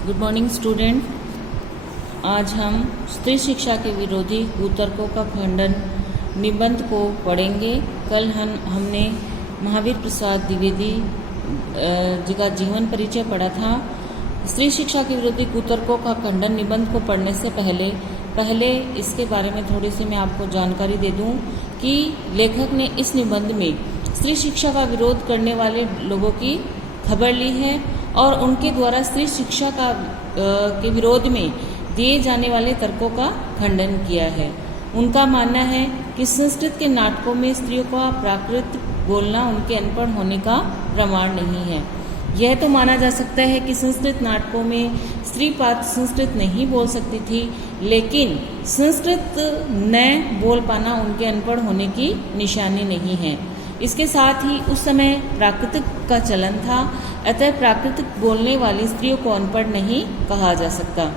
Good morning student. आज हम स्त्री शिक्षा के विरोधी कुतर्कों का खंडन निबंध को पढ़ेंगे। कल हमने महावीर प्रसाद द्विवेदी जी का जीवन परिचय पढ़ा था। स्त्री शिक्षा के विरोधी कुतर्कों का खंडन निबंध को पढ़ने से पहले इसके बारे में थोड़ी सी मैं आपको जानकारी दे दूं कि लेखक ने इस निबंध में स्त्री शिक्षा का विरोध करने वाले लोगों की खबर ली है और उनके द्वारा स्त्री शिक्षा के विरोध में दिए जाने वाले तर्कों का खंडन किया है। उनका मानना है कि संस्कृत के नाटकों में स्त्रियों का प्राकृत बोलना उनके अनपढ़ होने का प्रमाण नहीं है। यह तो माना जा सकता है कि संस्कृत नाटकों में स्त्री पात्र संस्कृत नहीं बोल सकती थी, लेकिन संस्कृत न बोल पाना उनके अनपढ़ होने की निशानी नहीं है। इसके साथ ही उस समय प्राकृतिक का चलन था, अतः प्राकृतिक बोलने वाली स्त्रियों को अनपढ़ नहीं कहा जा सकता।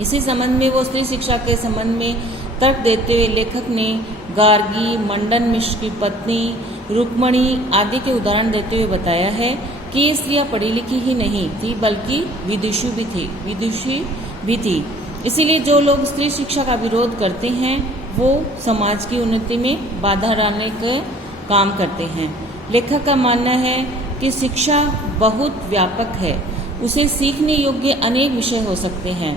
इसी संबंध में वो स्त्री शिक्षा के संबंध में तर्क देते हुए लेखक ने गार्गी, मंडन मिश्र की पत्नी, रुक्मणी आदि के उदाहरण देते हुए बताया है कि ये स्त्रियां पढ़ी लिखी ही नहीं थी बल्कि विदुषी भी थी। इसीलिए जो लोग स्त्री शिक्षा का विरोध करते हैं वो समाज की उन्नति में बाधा डालने के काम करते हैं। लेखक का मानना है कि शिक्षा बहुत व्यापक है, उसे सीखने योग्य अनेक विषय हो सकते हैं।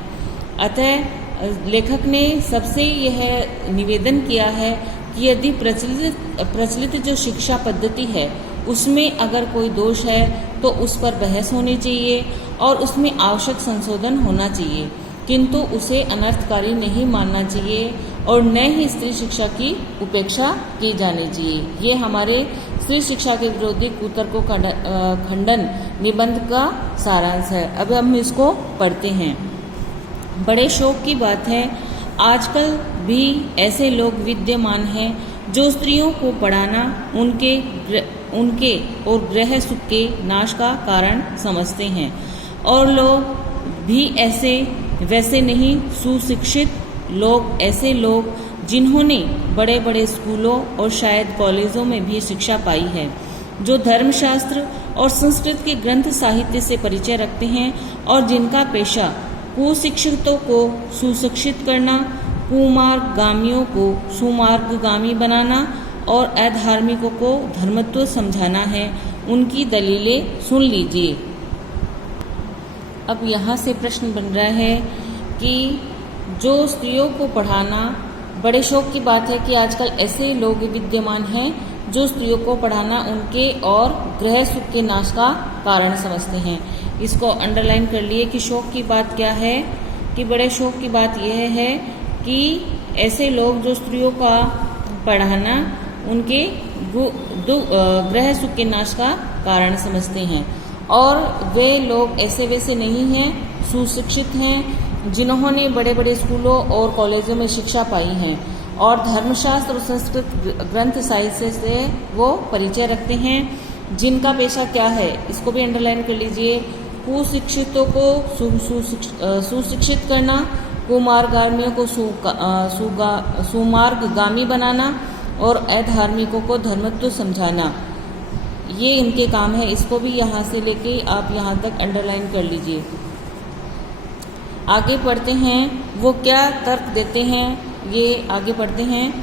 अतः लेखक ने सबसे यह निवेदन किया है कि यदि प्रचलित जो शिक्षा पद्धति है उसमें अगर कोई दोष है तो उस पर बहस होनी चाहिए और उसमें आवश्यक संशोधन होना चाहिए, किंतु उसे अनर्थकारी नहीं मानना चाहिए और न ही स्त्री शिक्षा की उपेक्षा की जानी चाहिए। ये हमारे स्त्री शिक्षा के विरोधी कुतर्कों का खंडन निबंध का सारांश है। अब हम इसको पढ़ते हैं। बड़े शौक की बात है, आजकल भी ऐसे लोग विद्यमान हैं जो स्त्रियों को पढ़ाना उनके और गृह सुख के नाश का कारण समझते हैं, और लोग भी वैसे नहीं सुशिक्षित लोग, ऐसे लोग जिन्होंने बड़े बड़े स्कूलों और शायद कॉलेजों में भी शिक्षा पाई है, जो धर्मशास्त्र और संस्कृत के ग्रंथ साहित्य से परिचय रखते हैं और जिनका पेशा कुशिक्षितों को सुशिक्षित करना, कुमार्गामियों को सुमार्गगामी बनाना और अधार्मिकों को धर्मत्व समझाना है। उनकी दलीलें सुन लीजिए। अब यहाँ से प्रश्न बन रहा है कि जो स्त्रियों को पढ़ाना, बड़े शौक की बात है कि आजकल ऐसे लोग विद्यमान हैं जो स्त्रियों को पढ़ाना उनके और गृह सुख के नाश का कारण समझते हैं। इसको अंडरलाइन कर लिए कि शौक की बात क्या है, कि बड़े शौक की बात यह है कि ऐसे लोग जो स्त्रियों का पढ़ाना उनके गृह सुख के नाश का कारण समझते हैं, और वे लोग ऐसे वैसे नहीं हैं, सुशिक्षित हैं, जिन्होंने बड़े बड़े स्कूलों और कॉलेजों में शिक्षा पाई है और धर्मशास्त्र और संस्कृत ग्रंथ साहित्य से वो परिचय रखते हैं, जिनका पेशा क्या है, इसको भी अंडरलाइन कर लीजिए। कुशिक्षितों को सुशिक्षित करना, कुमार्गामियों को सुमार्गगामी बनाना और अधार्मिकों को धर्मत्व समझाना, ये इनके काम है। इसको भी यहाँ से लेके आप यहाँ तक अंडरलाइन कर लीजिए। आगे पढ़ते हैं, वो क्या तर्क देते हैं, ये आगे पढ़ते हैं।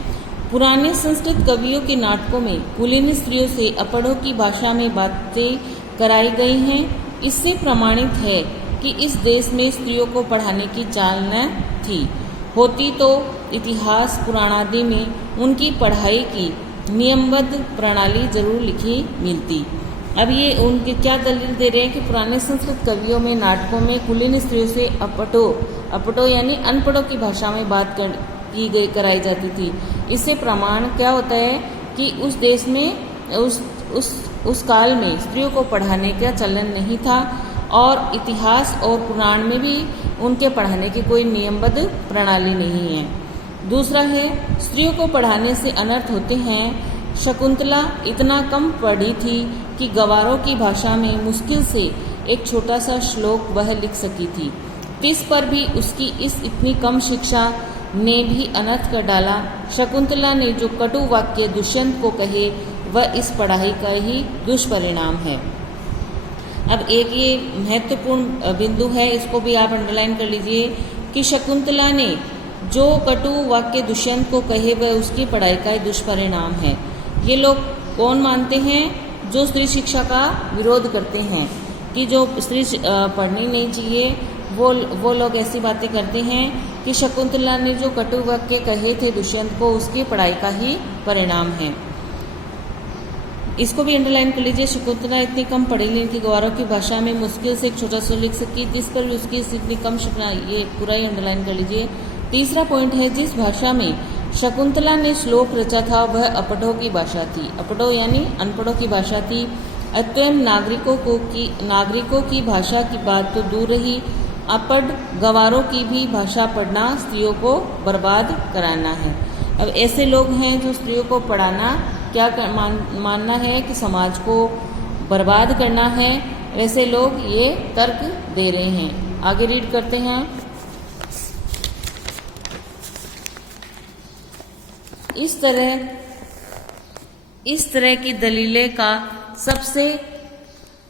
पुराने संस्कृत कवियों के नाटकों में कुलीन स्त्रियों से अपढ़ों की भाषा में बातें कराई गई हैं। इससे प्रमाणित है कि इस देश में स्त्रियों को पढ़ाने की चाल न थी, होती तो इतिहास पुराणादि में उनकी पढ़ाई की नियमबद्ध प्रणाली जरूर लिखी मिलती। अब ये उनके क्या दलील दे रहे हैं कि पुराने संस्कृत कवियों में नाटकों में कुलीन स्त्रियों से अपटो यानी अनपढ़ों की भाषा में बात कराई जाती थी। इससे प्रमाण क्या होता है कि उस देश में उस काल में स्त्रियों को पढ़ाने का चलन नहीं था और इतिहास और पुराण में भी उनके पढ़ाने की कोई नियमबद्ध प्रणाली नहीं है। दूसरा है, स्त्रियों को पढ़ाने से अनर्थ होते हैं। शकुंतला इतना कम पढ़ी थी कि गवारों की भाषा में मुश्किल से एक छोटा सा श्लोक वह लिख सकी थी। इस पर भी उसकी इस इतनी कम शिक्षा ने भी अनर्थ कर डाला। शकुंतला ने जो कटु वाक्य दुष्यंत को कहे वह इस पढ़ाई का ही दुष्परिणाम है। अब एक ये महत्वपूर्ण बिंदु है, इसको भी आप अंडरलाइन कर लीजिए कि शकुंतला ने जो कटु वाक्य दुष्यंत को कहे वह उसकी पढ़ाई का दुष्परिणाम है। ये लोग कौन मानते हैं? जो स्त्री शिक्षा का विरोध करते हैं कि जो स्त्री पढ़नी नहीं चाहिए, वो लोग ऐसी बातें करते हैं कि शकुंतला ने जो कटु वाक्य कहे थे दुष्यंत को, उसकी पढ़ाई का ही परिणाम है। इसको भी अंडरलाइन कर लीजिए। शकुंतला इतनी कम पढ़ी लिखी थी, गौरव की भाषा में मुश्किल से एक छोटा सा लिख सकी, जिस पर भी उसकी इतनी कम शिक्षा, ये पूरा ही अंडरलाइन कर लीजिए। तीसरा पॉइंट है, जिस भाषा में शकुंतला ने श्लोक रचा था वह अपढ़ों की भाषा थी। अपढ़ों यानी अनपढ़ों की भाषा थी। अतः नागरिकों की भाषा की बात तो दूर रही, अपढ़ गवारों की भी भाषा पढ़ना स्त्रियों को बर्बाद कराना है। अब ऐसे लोग हैं जो स्त्रियों को पढ़ाना क्या मानना है कि समाज को बर्बाद करना है, वैसे लोग ये तर्क दे रहे हैं। आगे रीड करते हैं। इस तरह की दलीलें का सबसे